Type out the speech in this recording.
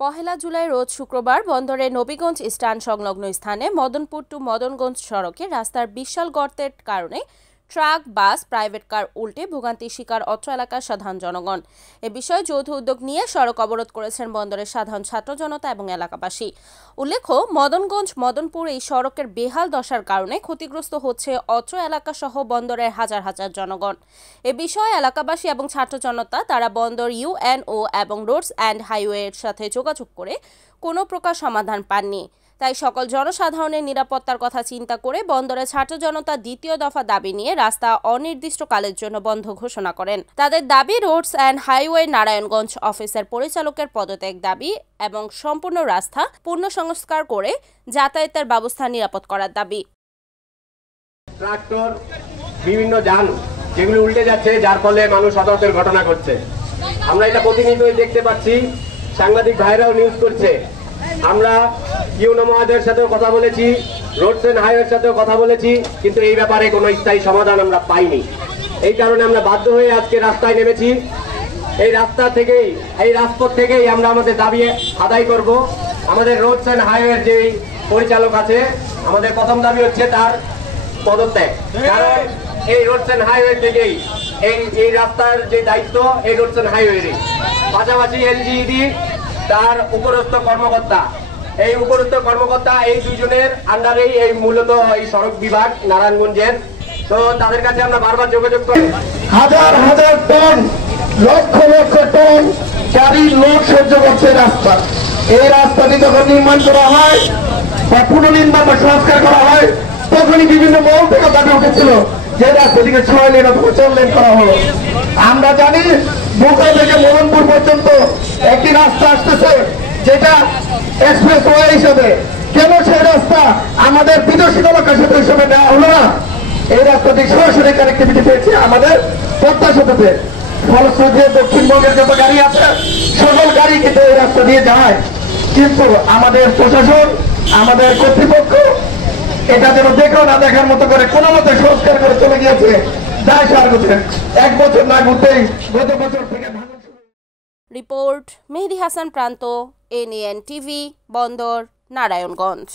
পহেলা জুলাই রোজ শুক্রবার বন্দরের নবীগঞ্জ স্ট্যান্ড সংলগ্ন স্থানে মদনপুর টু মদনগঞ্জ সড়কে রাস্তার বিশাল গর্তের কারণে ট্রাক, বাস, প্রাইভেট কার উল্টে ভোগান্তির শিকার অত্র এলাকার সাধারণ জনগণ। এ বিষয়ে যৌথ উদ্যোগ নিয়ে সড়ক অবরোধ করেছেন বন্দরের সাধারণ ছাত্র জনতা এবং এলাকাবাসী। উল্লেখ্য, মদনগঞ্জ মদনপুর এই সড়কের বেহাল দশার কারণে ক্ষতিগ্রস্ত হচ্ছে অত্র এলাকা সহ বন্দরের হাজার হাজার জনগণ। এ বিষয়ে এলাকাবাসী এবং ছাত্র জনতা তারা বন্দর ইউএনও এবং রোডস অ্যান্ড হাইওয়ের সাথে যোগাযোগ করে কোনো প্রকার সমাধান পাননি। তাই সকল জনসাধারণের নিরাপত্তার কথা চিন্তা করে বন্দরের ছাত্র জনতা দ্বিতীয় দফা দাবি নিয়ে রাস্তা অনির্দিষ্টকালের জন্য বন্ধ ঘোষণা করেন। তাদের দাবি রোডস অ্যান্ড হাইওয়ে নারায়ণগঞ্জ অফিসের পরিচালকের পদত্যাগ দাবি এবং সম্পূর্ণ রাস্তা পুনঃসংস্কার করে যাতায়াতের ব্যবস্থা নিরাপদ করার দাবি। ট্রাক্টর, বিভিন্ন যান যেগুলো উল্টে যাচ্ছে, যার ফলে মানুষ হতাহতের ঘটনা ঘটছে। আমরা এটা প্রতিনিয়তই দেখতে পাচ্ছি, সাংবাদিক ভাইরাও নিউজ করছে। আমরা ইউনো মহোদয়ের সাথেও কথা বলেছি, রোডস এন্ড হাইওয়ের সাথেও কথা বলেছি, কিন্তু এই ব্যাপারে কোনো স্থায়ী সমাধান আমরা পাইনি। এই কারণে আমরা বাধ্য হয়ে আজকে রাস্তায় নেমেছি। এই রাজপথ থেকেই আমরা আমাদের দাবি আদায় করব। আমাদের রোডস এন্ড হাইওয়ের যে পরিচালক আছে, আমাদের প্রথম দাবি হচ্ছে তার পদত্যাগ। কারণ এই রোডস এন্ড হাইওয়ে থেকেই এই রাস্তার যে দায়িত্ব এই রোডস এন্ড হাইওয়েরই, পাশাপাশি এলজিইডি তার উপরস্থ কর্মকর্তা, এই দুইজনের আন্ডারেই এই মূলত এই সড়ক বিভাগ নারায়ণগঞ্জের। তো তাদের কাছে আমরা বারবার যোগাযোগ করি। হাজার হাজার টন, লক্ষ লক্ষ টন গাড়ির লোড সহ্য করছে রাস্তা। এই রাস্তাটি যখন নির্মাণ করা হয় বা পুনর্নির্মাণ বা সংস্কার করা হয়, তখনই বিভিন্ন মহল থেকে দাবি উঠেছিল যে রাস্তাটিকে 6 লেন অথবা 4 লেন করা হলো। আমরা জানি বোকা থেকে মদনপুর পর্যন্ত একটি রাস্তা আসতেছে, যেটা এক্সপ্রেস ওয়ে হিসাবে। কেন সেই রাস্তা আমাদের বিদেশি এলাকার সাথে হিসাবে নেওয়া হলো না? এই রাস্তাটি সরাসরি কানেক্টিভিটি পেয়েছে আমাদের পদ্মার সাথে। ফলশ্রুতি দক্ষিণবঙ্গের যত গাড়ি আছে সকল গাড়ি কিন্তু এই রাস্তা দিয়ে যায়, কিন্তু আমাদের প্রশাসন, আমাদের কর্তৃপক্ষ এটা যেন দেখো না দেখার মতো করে কোনো মতো সংস্কার করে চলে গিয়েছে। দায় সার করছে 1 বছর না ঘুরতেই গত বছর থেকে। রিপোর্ট মেহেদি হাসান প্রান্ত, NAN টিভি, বন্দর, নারায়ণগঞ্জ।